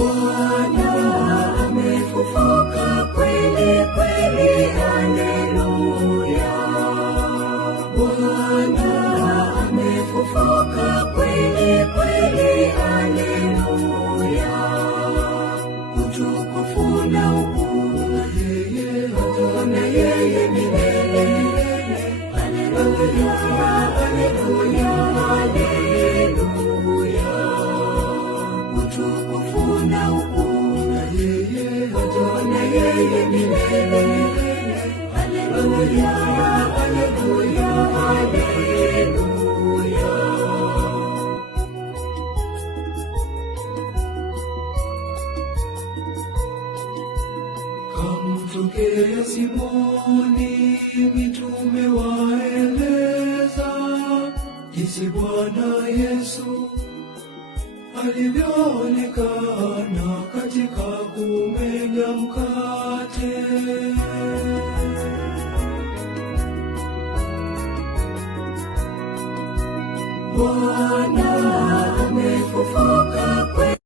Bwana amefufuka kweli kweli, haleluya. Bwana amefufuka kweli kweli, haleluya. Utukufu na ukuu yeye, hata yeye milele milele, haleluya haleluya haleluya. Utukufu na ukuu yeye, hata yeye milele milele, haleluya haleluya haleluya. Kamtokea Simoni mitume waeleza jinsi Bwana Yesu alivyoonekana katika kumenya mkate. Bwana amefufuka